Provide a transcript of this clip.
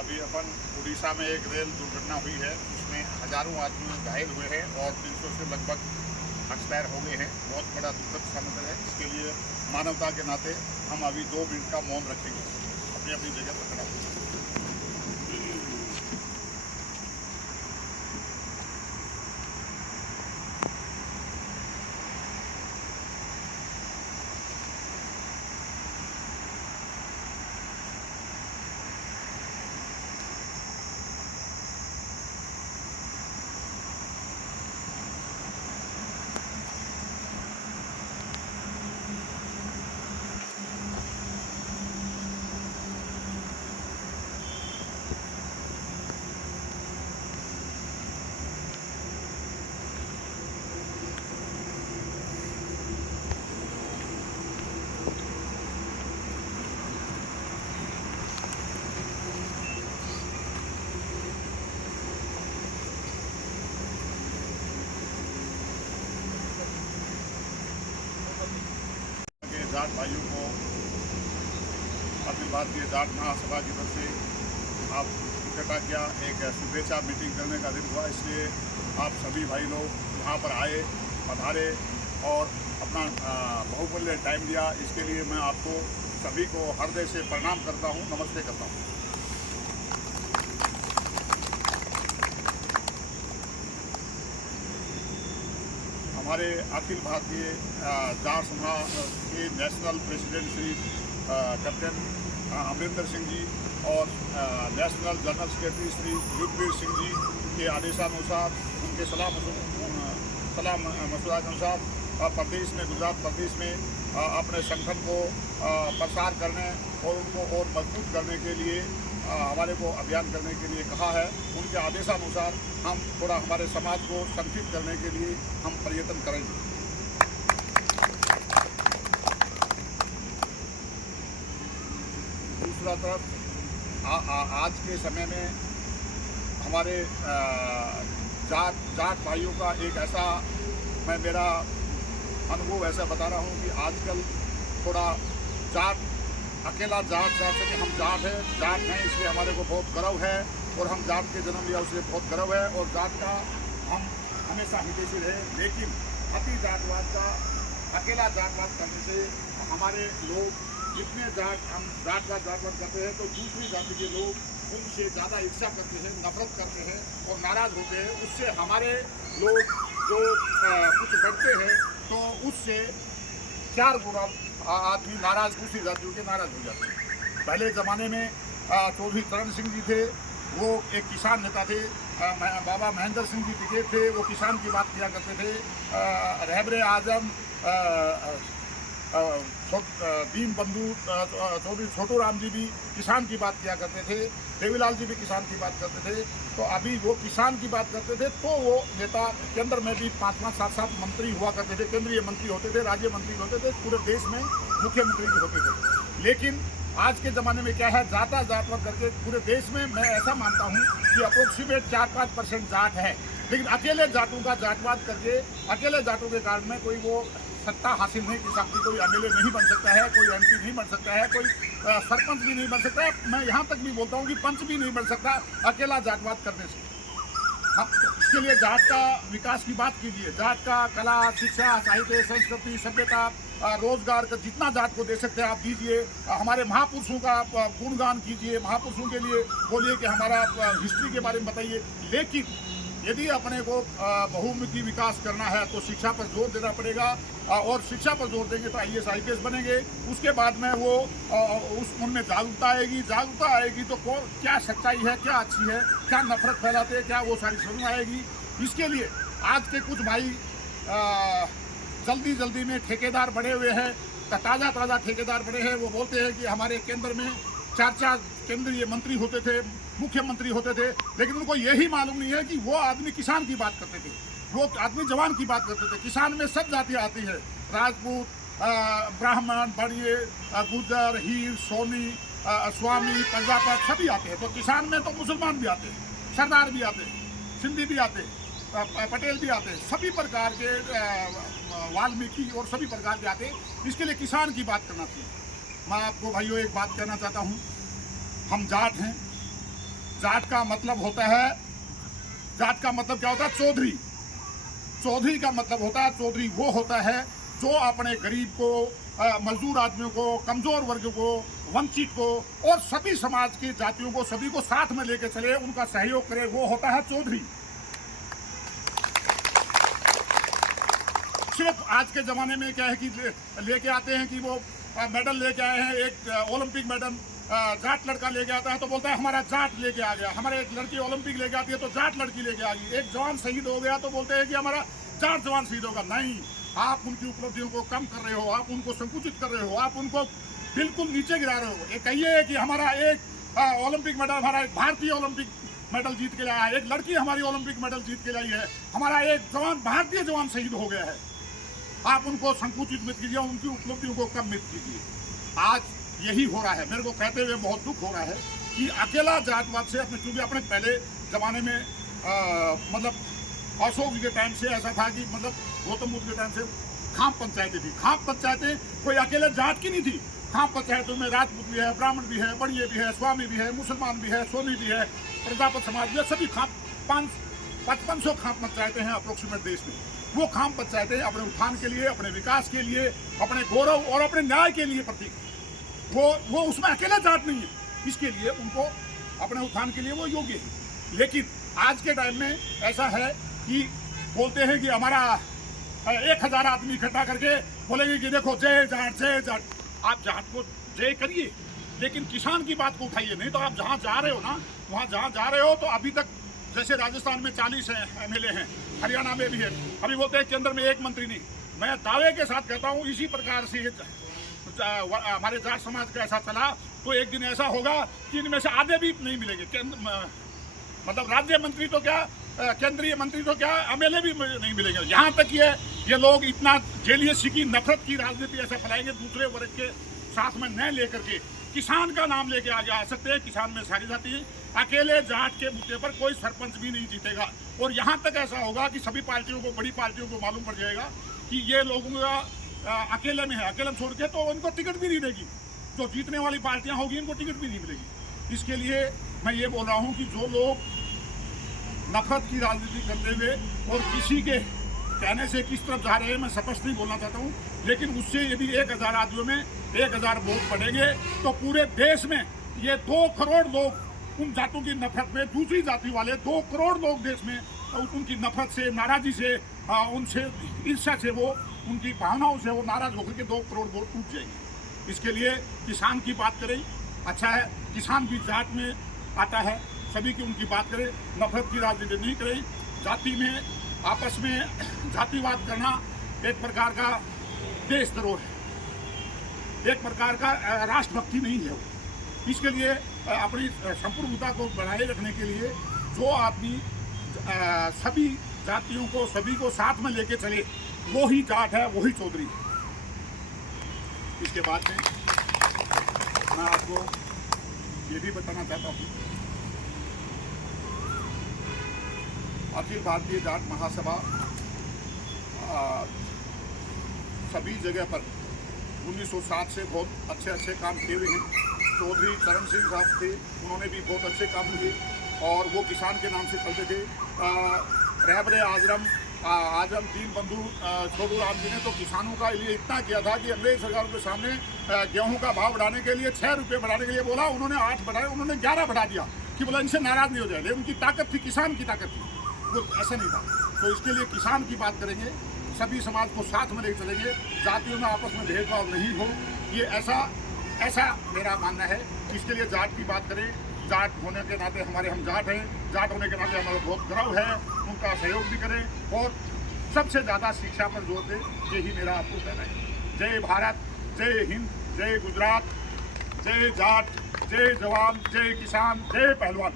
अभी अपन उड़ीसा में एक रेल दुर्घटना हुई है, उसमें हजारों आदमी घायल हुए हैं और 300 से लगभग एक्सपायर हो गए हैं। बहुत बड़ा दुखद समाचार है। इसके लिए मानवता के नाते हम अभी 2 मिनट का मौन रखेंगे, अपनी अपनी जगह पर खड़ा होंगे। जाट भाइयों को अखिल भारतीय जाट महासभा की तरफ से आप इकट्ठा किया, एक शुभेच्छा मीटिंग करने का दिन हुआ, इसलिए आप सभी भाई लोग यहाँ पर आए, पधारे और अपना बहुमूल्य टाइम दिया। इसके लिए मैं आपको सभी को हृदय से प्रणाम करता हूँ, नमस्ते करता हूँ। हमारे अखिल भारतीय जाट सभा के national president Shri captain Amarinder Singh ji और national general secretary Shri Yugveer Singh ji के आदेशानुसार, उनके सलाह मशवरा के अनुसार प्रदेश में, गुजरात प्रदेश में अपने संगठन को प्रसार करने और उनको और मजबूत करने के लिए हमारे को अभियान करने के लिए कहा है। उनके आदेशानुसार हम थोड़ा हमारे समाज को संगठित करने के लिए हम प्रयत्न करेंगे। दूसरा तरफ आज के समय में हमारे जाट भाइयों का एक ऐसा, मैं मेरा अनुभव ऐसा बता रहा हूँ कि आजकल थोड़ा जाट अकेला जाट से कि हम जाट हैं इसलिए हमारे को बहुत गर्व है और हम जाट के जन्म लिया उसलिए बहुत गर्व है और जाट का हम हमेशा हितैषी रहे। लेकिन अति जाटवाद का, अकेला जाटवाद करने से हमारे लोग जितने हम जाटवाद करते हैं तो दूसरी जाति के लोग उनसे ज़्यादा ईर्ष्या करते हैं, नफरत करते हैं और नाराज़ होते हैं। उससे हमारे लोग जो कुछ करते हैं तो उससे 4 गुना आदमी नाराज, दूसरी जातियों के नाराज हो जाते हैं। पहले ज़माने में चौधरी चरण सिंह जी थे, वो एक किसान नेता थे। बाबा महेंद्र सिंह जी टिकैत थे, वो किसान की बात किया करते थे। रहबरे आजम दीन बंधु चौधरी छोटू राम जी भी किसान की बात किया करते थे। देवीलाल जी भी किसान की बात करते थे। तो अभी वो किसान की बात करते थे तो वो नेता केंद्र में भी 5-5, 7-7 मंत्री हुआ करते थे, केंद्रीय मंत्री होते थे, राज्य मंत्री होते थे, पूरे देश में मुख्यमंत्री भी होते थे। लेकिन आज के ज़माने में क्या है, जातवाद करके पूरे देश में मैं ऐसा मानता हूँ कि अप्रोक्सीमेट 4-5% जाट है। लेकिन अकेले जाटों का जाटवाद करके, अकेले जाटों के कारण में कोई वो सत्ता हासिल नहीं कर सकती। कोई एमएलए नहीं बन सकता है, कोई एमपी नहीं बन सकता है, कोई सरपंच भी नहीं बन सकता है। मैं यहाँ तक भी बोलता हूँ कि पंच भी नहीं बन सकता अकेला जाटवाद करने से। हाँ, इसके लिए जाट का विकास की बात कीजिए। जाट का कला, शिक्षा, साहित्य, संस्कृति, सभ्यता, रोजगार का जितना जाट को दे सकते हैं आप दीजिए। हमारे महापुरुषों का गुणगान कीजिए, महापुरुषों के लिए बोलिए कि हमारा हिस्ट्री के बारे में बताइए। लेकिन यदि अपने को बहुमुखी विकास करना है तो शिक्षा पर जोर देना पड़ेगा और शिक्षा पर जोर देंगे तो IAS IPS बनेंगे। उसके बाद में वो उनमें जागरूकता आएगी तो क्या सच्चाई है, क्या अच्छी है, क्या नफरत फैलाते हैं, क्या वो सारी समझ आएगी। इसके लिए आज के कुछ भाई जल्दी में ठेकेदार बने हुए हैं, ताज़ा ठेकेदार बने हैं। वो बोलते हैं कि हमारे केंद्र में 4 केंद्रीय मंत्री होते थे, मुख्यमंत्री होते थे, लेकिन उनको यही मालूम नहीं है कि वो आदमी किसान की बात करते थे, वो आदमी जवान की बात करते थे। किसान में सब जातियाँ आती है, राजपूत, ब्राह्मण, बड़िए, गुर्जर, हीर, सोनी, स्वामी, प्रजापत सभी आते हैं। तो किसान में तो मुसलमान भी आते हैं, सरदार भी आते हैं, सिंधी भी आते हैं, पटेल भी आते हैं, सभी प्रकार के, वाल्मीकि और सभी प्रकार के आते हैं। इसके लिए किसान की बात करना चाहिए। मैं आपको भाइयों एक बात कहना चाहता हूँ, हम जाट हैं, जाट का मतलब होता है, जाट का मतलब क्या होता है? चौधरी। चौधरी का मतलब होता है, चौधरी वो होता है जो अपने गरीब को, मजदूर आदमियों को, कमजोर वर्ग को, वंचित को और सभी समाज की जातियों को, सभी को साथ में लेके चले, उनका सहयोग करे, वो होता है चौधरी। सिर्फ आज के जमाने में क्या है कि लेके आते हैं कि वो मेडल लेके आए हैं, एक ओलंपिक मेडल जाट लड़का लेके आता है तो बोलता है हमारा जाट लेके आ गया। हमारे एक लड़की ओलंपिक लेके आती है तो जाट लड़की लेके आ गई। एक जवान शहीद हो गया तो बोलते हैं कि हमारा जाट जवान शहीद होगा। नहीं, आप उनकी उपलब्धियों को कम कर रहे हो, आप उनको संकुचित कर रहे हो, आप उनको बिल्कुल नीचे गिरा रहे हो। ये कहिए कि हमारा एक ओलंपिक मेडल, हमारा एक भारतीय ओलंपिक मेडल जीत के लाया है, एक लड़की हमारी ओलंपिक मेडल जीत के लाई है, हमारा एक जवान, भारतीय जवान शहीद हो गया है। आप उनको संकुचित मत कीजिए, उनकी उपलब्धियों को कम मत कीजिए। आज यही हो रहा है। मेरे को कहते हुए बहुत दुख हो रहा है कि अकेला जातवाद से अपने, क्योंकि अपने पहले जमाने में मतलब अशोक जी के टाइम से ऐसा था कि मतलब गौतम बुद्ध के टाइम से खाप पंचायतें थी। खाप पंचायतें कोई अकेले जाट की नहीं थी। खाप पंचायतों में राजपूत भी है, ब्राह्मण भी है, बड़िए भी है, स्वामी भी है, मुसलमान भी है, सोनी भी है, प्रजापत समाज भी है, सभी खाप 5500 खाप पंचायतें हैं अप्रोक्सीमेट देश में। वो खाप पंचायतें अपने उत्थान के लिए, अपने विकास के लिए, अपने गौरव और अपने न्याय के लिए प्रतीक। वो उसमें अकेला जाट नहीं है, इसके लिए उनको अपने उत्थान के लिए वो योग्य है। लेकिन आज के टाइम में ऐसा है कि बोलते हैं कि हमारा 1000 आदमी इकट्ठा करके बोलेंगे कि देखो जय जाट, जय जाट। आप जाट को जय करिए, लेकिन किसान की बात को उठाइए। नहीं तो आप जहाँ जा रहे हो ना, वहाँ जहाँ जा रहे हो तो अभी तक जैसे राजस्थान में 40 MLA हैं, हरियाणा में भी है, अभी बोलते हैं केंद्र में एक मंत्री नहीं। मैं दावे के साथ कहता हूँ इसी प्रकार से हमारे जाट समाज का ऐसा चला तो एक दिन ऐसा होगा कि इनमें से आधे भी नहीं मिलेंगे। मतलब राज्य मंत्री तो क्या, केंद्रीय मंत्री तो क्या, MLA भी नहीं मिलेंगे। यहाँ तक ये लोग इतना जेलियसी की, नफरत की राजनीति ऐसा फैलाएंगे, दूसरे वर्ग के साथ में न लेकर के किसान का नाम लेके आगे आ सकते हैं। किसान में सारी जाती है, अकेले जाट के मुद्दे पर कोई सरपंच भी नहीं जीतेगा। और यहाँ तक ऐसा होगा कि सभी पार्टियों को, बड़ी पार्टियों को मालूम पड़ जाएगा कि ये लोगों का अकेले में है, अकेले में छोड़ के तो उनको टिकट भी नहीं देगी। जो जीतने वाली पार्टियां होगी इनको टिकट भी नहीं मिलेगी। इसके लिए मैं ये बोल रहा हूँ कि जो लोग नफरत की राजनीति करते हुए और किसी के कहने से किस तरफ जा रहे हैं, मैं स्पष्ट नहीं बोलना चाहता हूँ, लेकिन उससे यदि 1000 आदमियों में 1000 वोट पड़ेंगे तो पूरे देश में ये 2 करोड़ लोग उन जातों की नफरत में, दूसरी जाति वाले 2 करोड़ लोग देश में उनकी नफरत से, नाराजी से, उनसे ईर्ष्या से, वो उनकी भावनाओं से वो नाराज होकर के 2 करोड़ वोट टूट जाएंगे। इसके लिए किसान की बात करें, अच्छा है, किसान भी जाट में आता है, सभी की उनकी बात करें, नफरत की राजनीति नहीं करें। जाति में, आपस में जातिवाद करना एक प्रकार का देशद्रोह है, एक प्रकार का राष्ट्रभक्ति नहीं है। इसके लिए अपनी संप्रभुता को बनाए रखने के लिए जो आदमी सभी जातियों को, सभी को साथ में लेके चले, वो ही जाट है, वही चौधरी है। इसके बाद में मैं आपको ये भी बताना चाहता हूँ, अखिल भारतीय जाट महासभा सभी जगह पर 1960 से बहुत अच्छे काम किए हुए हैं। चौधरी चरण सिंह साहब थे, उन्होंने भी बहुत अच्छे काम किए और वो किसान के नाम से चलते थे। रहबरे आजम दीन बंधु छोटू राम जी ने तो किसानों का लिए इतना किया था कि अंग्रेज सरकार के सामने गेहूं का भाव बढ़ाने के लिए 6 रुपये बढ़ाने के लिए बोला, उन्होंने 8 बढ़ाए, उन्होंने 11 बढ़ा दिया कि बोला इनसे नाराज नहीं हो जाए। लेकिन उनकी ताकत थी, किसान की ताकत थी, वो ऐसा नहीं था। तो इसके लिए किसान की बात करेंगे, सभी समाज को साथ में लेकर चलेंगे, जातियों में आपस में भेदभाव नहीं हो, ये ऐसा मेरा मानना है। इसके लिए जाट की बात करें, जाट होने के नाते हम जाट हैं, जाट होने के नाते हमारा बहुत गर्व है, उनका सहयोग भी करें और सबसे ज़्यादा शिक्षा पर जोर दें, यही मेरा आपको कहना है। जय भारत, जय हिंद, जय गुजरात, जय जाट, जय जवान, जय किसान, जय पहलवान।